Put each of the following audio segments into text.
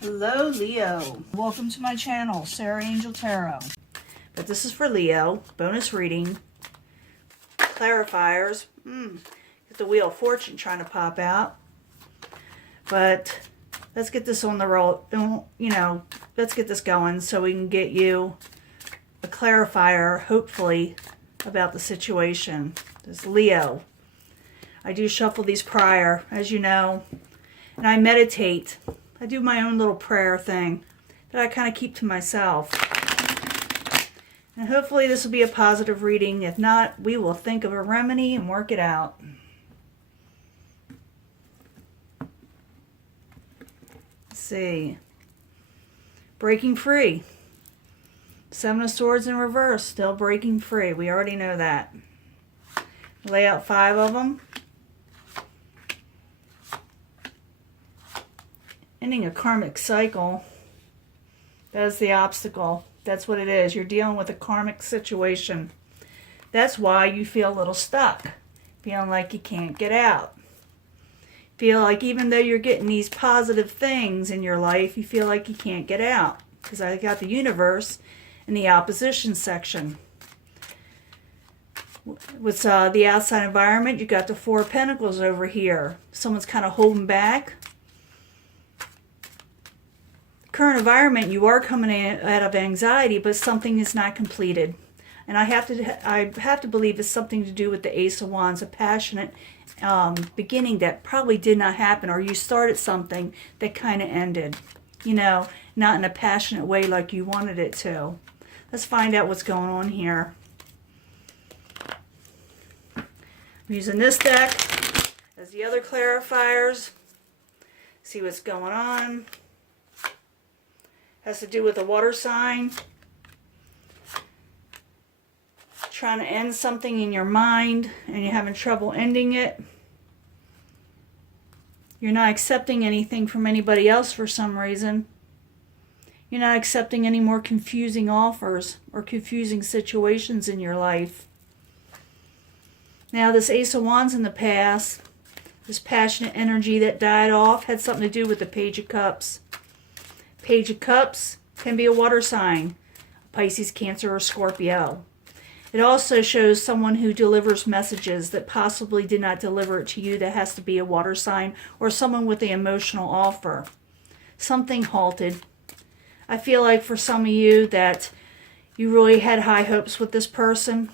Hello, Leo. Welcome to my channel, Sarah Angel Tarot. But this is for Leo. Bonus reading. Clarifiers. Get the Wheel of Fortune trying to pop out. But let's get this on the roll. Let's get this going so we can get you a clarifier, hopefully, about the situation. This Leo. I do shuffle these prior, as you know. And I meditate. I do my own little prayer thing that I kind of keep to myself. And hopefully this will be a positive reading. If not, we will think of a remedy and work it out. Let's see. Breaking free. Seven of Swords in reverse. Still breaking free. We already know that. Lay out 5 of them. Ending a karmic cycle. That is the obstacle. That's what it is. You're dealing with a karmic situation. That's why you feel a little stuck. Feeling like you can't get out. Feel like even though you're getting these positive things in your life, you feel like you can't get out. Because I got the universe in the opposition section. With the outside environment, you got the 4 of Pentacles over here. Someone's kind of holding back. Current environment, you are coming out of anxiety, but something is not completed. And I have to believe it's something to do with the Ace of Wands, a passionate beginning that probably did not happen, or you started something that kind of ended. Not in a passionate way like you wanted it to. Let's find out what's going on here. I'm using this deck as the other clarifiers. See what's going on. Has to do with a water sign. Trying to end something in your mind and you're having trouble ending it. You're not accepting anything from anybody else for some reason. You're not accepting any more confusing offers or confusing situations in your life. Now this Ace of Wands in the past, this passionate energy that died off, had something to do with the Page of Cups. Page of Cups can be a water sign, Pisces, Cancer, or Scorpio. It also shows someone who delivers messages that possibly did not deliver it to you. That has to be a water sign or someone with the emotional offer. Something halted. I feel like for some of you that you really had high hopes with this person.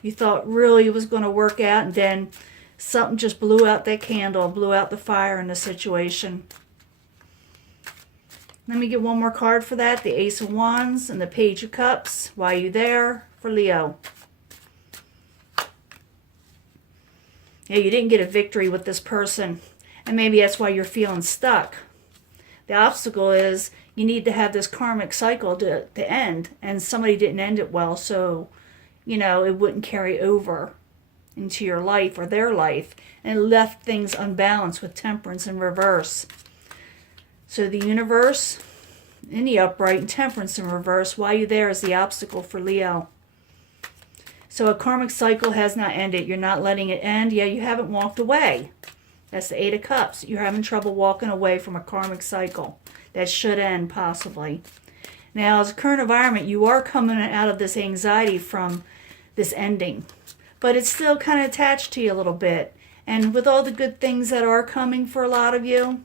You thought really it was going to work out, and then something just blew out that candle, blew out the fire in the situation. Let me get one more card for that. The Ace of Wands and the Page of Cups. Why are you there? For Leo. Yeah, you didn't get a victory with this person. And maybe that's why you're feeling stuck. The obstacle is you need to have this karmic cycle to end. And somebody didn't end it well. So, it wouldn't carry over into your life or their life. And it left things unbalanced with Temperance in reverse. So the universe in the upright and Temperance in reverse, why you there is the obstacle for Leo. So a karmic cycle has not ended. You're not letting it end. Yeah, you haven't walked away. That's the 8 of Cups. You're having trouble walking away from a karmic cycle that should end possibly. Now, as a current environment, you are coming out of this anxiety from this ending. But it's still kind of attached to you a little bit. And with all the good things that are coming for a lot of you,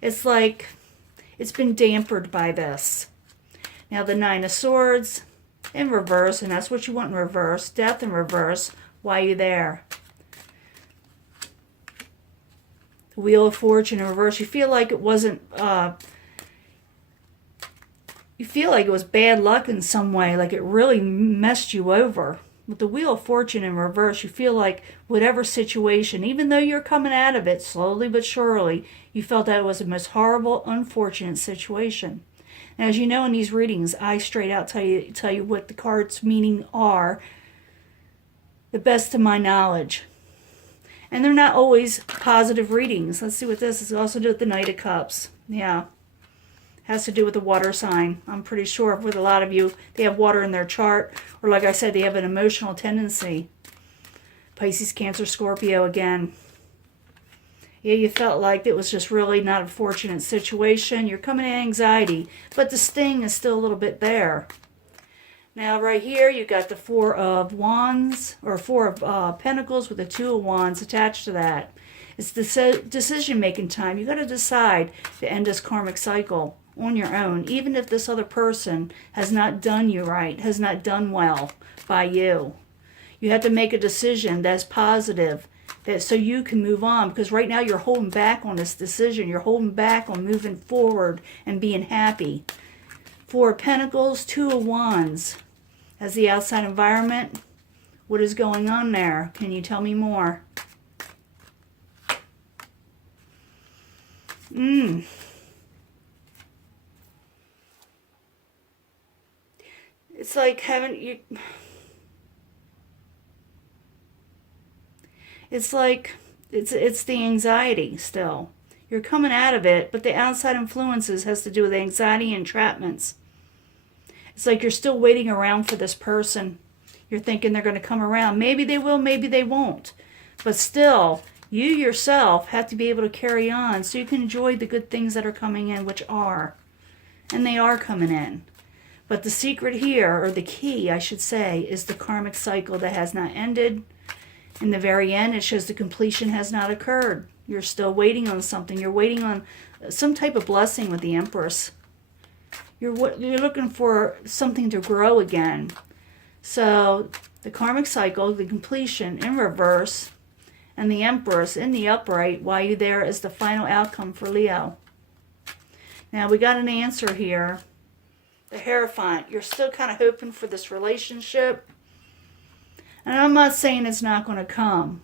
it's like it's been dampened by this. Now the 9 of Swords in reverse, and that's what you want in reverse. Death in reverse. Why are you there? The Wheel of Fortune in reverse. You feel like it wasn't, you feel like it was bad luck in some way, like it really messed you over. With the Wheel of Fortune in reverse, you feel like whatever situation, even though you're coming out of it slowly but surely, you felt that it was the most horrible, unfortunate situation. And as you know in these readings, I straight out tell you what the cards' meaning are, the best of my knowledge. And they're not always positive readings. Let's see what this is. Also do with the Knight of Cups. Yeah. Has to do with the water sign. I'm pretty sure with a lot of you, they have water in their chart. Or like I said, they have an emotional tendency. Pisces, Cancer, Scorpio again. Yeah, you felt like it was just really not a fortunate situation. You're coming in anxiety, but the sting is still a little bit there. Now right here you got the Four of Wands, or Four of Pentacles with the Two of Wands attached to that. It's the decision-making time. You got to decide to end this karmic cycle on your own, even if this other person has not done you right, has not done well by you. You have to make a decision that's positive, that so you can move on, because right now you're holding back on this decision. You're holding back on moving forward and being happy. Four of Pentacles, Two of Wands. As the outside environment, what is going on there? Can you tell me more? It's like having you. It's like it's the anxiety still. You're coming out of it, but the outside influences has to do with anxiety and entrapments. It's like you're still waiting around for this person. You're thinking they're going to come around. Maybe they will, maybe they won't. But still, you yourself have to be able to carry on so you can enjoy the good things that are coming in, which are. And they are coming in. But the secret here, or the key, I should say, is the karmic cycle that has not ended. In the very end, it shows the completion has not occurred. You're still waiting on something. You're waiting on some type of blessing with the Empress. You're looking for something to grow again. So the karmic cycle, the completion in reverse, and the Empress in the upright, while you're there is the final outcome for Leo. Now we got an answer here. The Hierophant. You're still kind of hoping for this relationship. And I'm not saying it's not going to come.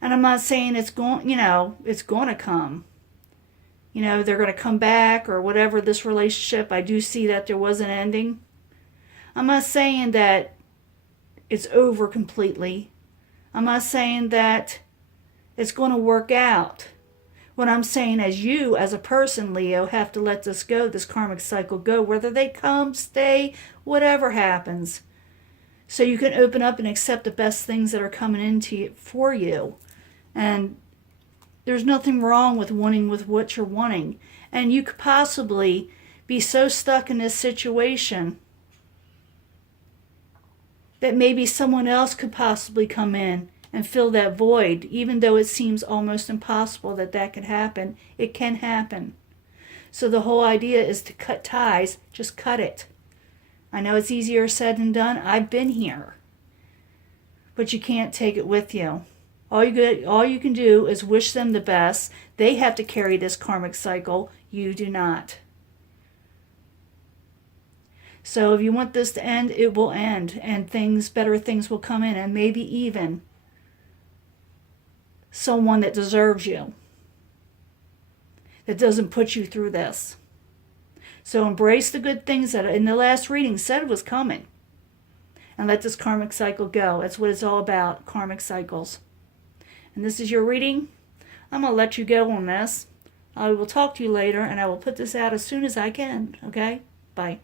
And I'm not saying it's going, it's going to come. They're going to come back or whatever, this relationship. I do see that there was an ending. I'm not saying that it's over completely. I'm not saying that it's going to work out. What I'm saying is you, as a person, Leo, have to let this go, this karmic cycle go, whether they come, stay, whatever happens. So you can open up and accept the best things that are coming into you for you. And there's nothing wrong with wanting with what you're wanting. And you could possibly be so stuck in this situation that maybe someone else could possibly come in and fill that void. Even though it seems almost impossible that that could happen, it can happen. So the whole idea is to cut ties. Just cut it. I know it's easier said than done. I've been here. But you can't take it with you. All you can do is wish them the best. They have to carry this karmic cycle. You do not. So if you want this to end, it will end. And better things will come in. And maybe even someone that deserves you. That doesn't put you through this. So embrace the good things that in the last reading said was coming. And let this karmic cycle go. That's what it's all about, karmic cycles. And this is your reading. I'm going to let you go on this. I will talk to you later, and I will put this out as soon as I can. Okay? Bye.